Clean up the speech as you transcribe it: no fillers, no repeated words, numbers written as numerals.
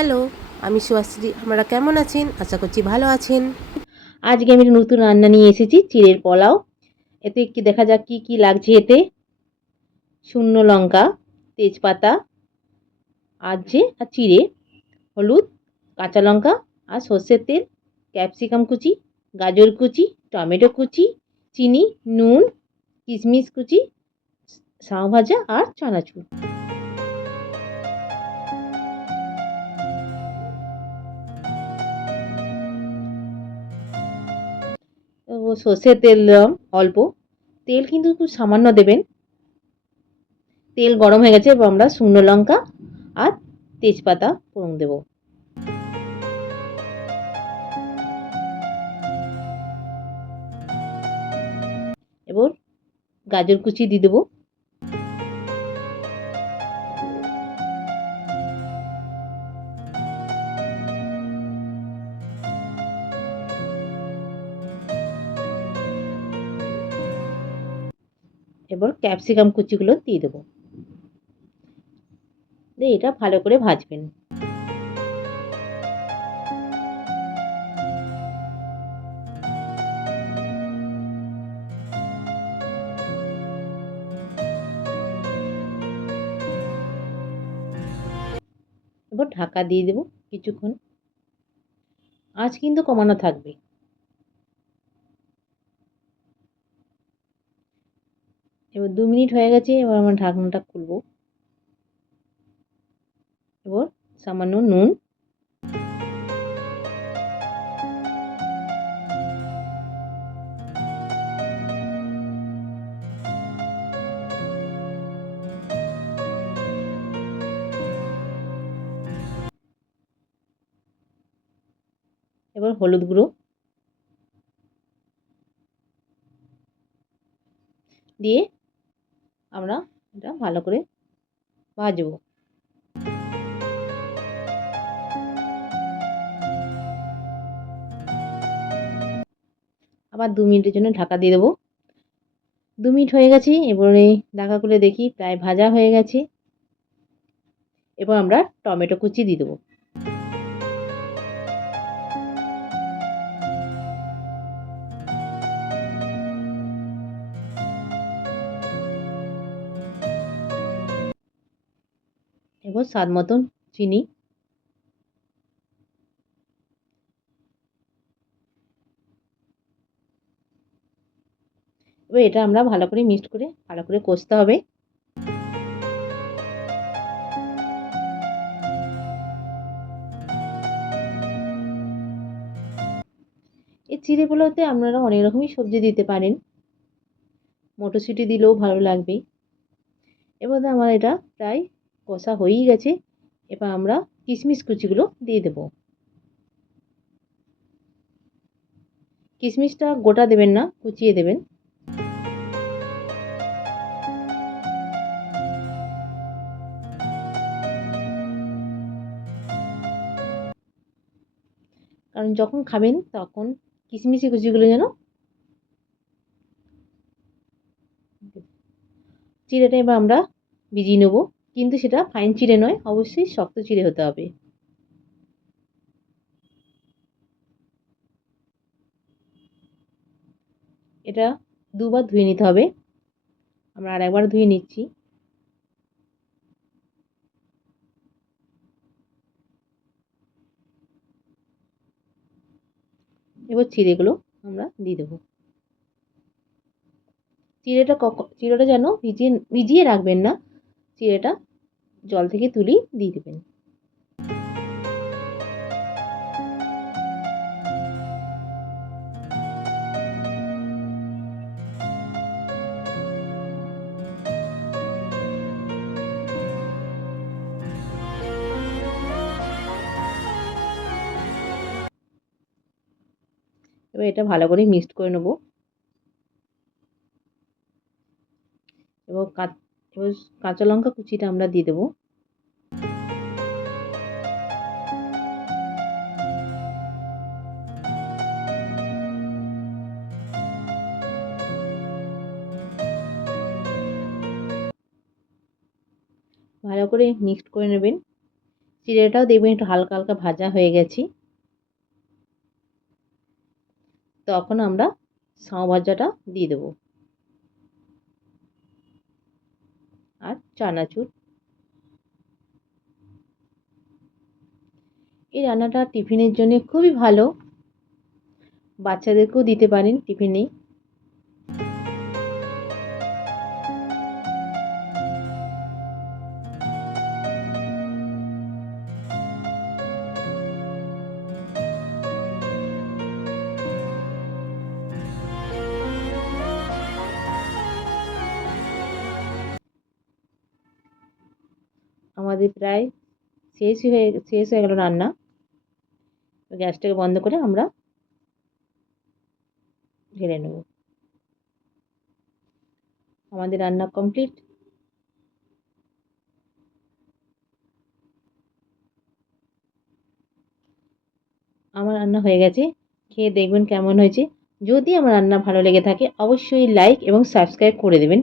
Hello, আমি সুহাশ্রী। আপনারা কেমন আছেন? আশা করছি ভালো আছেন। আজকে আমি একটা নতুন রান্না নিয়ে এসেছি, চিড়ের পোলাও। এতে কি দেখা যাক কি কি লাগছে এতে। শুকনো লঙ্কা, তেজপাতা আর চিড়ে, হলুদ, কাঁচা লঙ্কা আর সর্ষের তেল, ক্যাপসিকাম কুচি, গাজর কুচি, টমেটো কুচি, চিনি, নুন, কিশমিশ কুচি, শাও ভাজা আর চানাচুর। সর্ষের তেল দিলাম অল্প, তেল কিন্তু খুব সামান্য দেবেন। তেল গরম হয়ে গেছে, এবার আমরা শুকনো লঙ্কা আর তেজপাতা ফোড়ন দেব। এবার গাজর কুচি দিয়ে দেবো। এবার ক্যাপসিকাম কুচিগুলো দিয়ে দেবো, দিয়ে এটা ভালো করে ভাজবেন। এবার ঢাকা দিয়ে দেবো কিছুক্ষণ, আঁচ কিন্তু কমানো থাকবে। এবার 2 মিনিট হয়ে গেছে, এবার আমরা ঢাকনাটা খুলবো। এবার সামান্য নুন, এবার হলুদ গুঁড়ো দিয়ে আমরা এটা ভালো করে ভাজবো। আবার 2 মিনিটের জন্য ঢাকা দিয়ে দেবো। 2 মিনিট হয়ে গেছে, এবারে ঢাকা খুলে দেখি প্রায় ভাজা হয়ে গেছে। এবার আমরা টমেটো কুচি দিয়ে দেবো। এবার স্বাদ মতন চিনি, এবার এটা আমরা ভালো করে মিক্সড করে ভালো করে কষতে হবে। এই চিড়েগুলোতে আপনারা অনেক রকমই সবজি দিতে পারেন, মটরশুঁটি দিলেও ভালো লাগবে। এবার আমার এটা প্রায় কষা হয়েই গেছে, এবার আমরা কিশমিশ কুচিগুলো দিয়ে দেব। কিশমিশটা গোটা দেবেন না, কুচিয়ে দেবেন। কারণ যখন খাবেন তখন কিশমিশি কুচিগুলো যেন, চিড়েটা এবার আমরা ভিজিয়ে নেব, কিন্তু সেটা ফাইন চিড়ে নয়, অবশ্যই শক্ত চিড়ে হতে হবে। এটা দুবার ধুয়ে নিতে হবে, আমরা আর একবার ধুয়ে নিচ্ছি। এবার চিড়েগুলো আমরা দিয়ে দেবো। চিড়েটা যেন ভিজিয়ে রাখবেন না, চিড়েটা জল থেকে তুলি দিয়ে দেবেন। এবার এটা ভালো করে মিক্সড করে নেব। এবার এবার কাঁচা লঙ্কা কুচিটা আমরা দিয়ে দেবো। ভালো করে মিক্সড করে নেবেন। চিড়েটাও দেখবেন একটু হালকা হালকা ভাজা হয়ে গেছে। তখন আমরা শাঁ ভাজাটা দিয়ে দেবো আর চানাচুর। এই রান্নাটা টিফিনের জন্য খুবই ভালো, বাচ্চাদেরকেও দিতে পারেন টিফিনে। আমাদের প্রায় শেষ হয়ে গেল রান্না। গ্যাসটাকে বন্ধ করে আমরা ঢেলে নেব। আমাদের রান্না কমপ্লিট। আমার রান্না হয়ে গেছে, খেয়ে দেখবেন কেমন হয়েছে। যদি আমার রান্না ভালো লেগে থাকে অবশ্যই লাইক এবং সাবস্ক্রাইব করে দেবেন।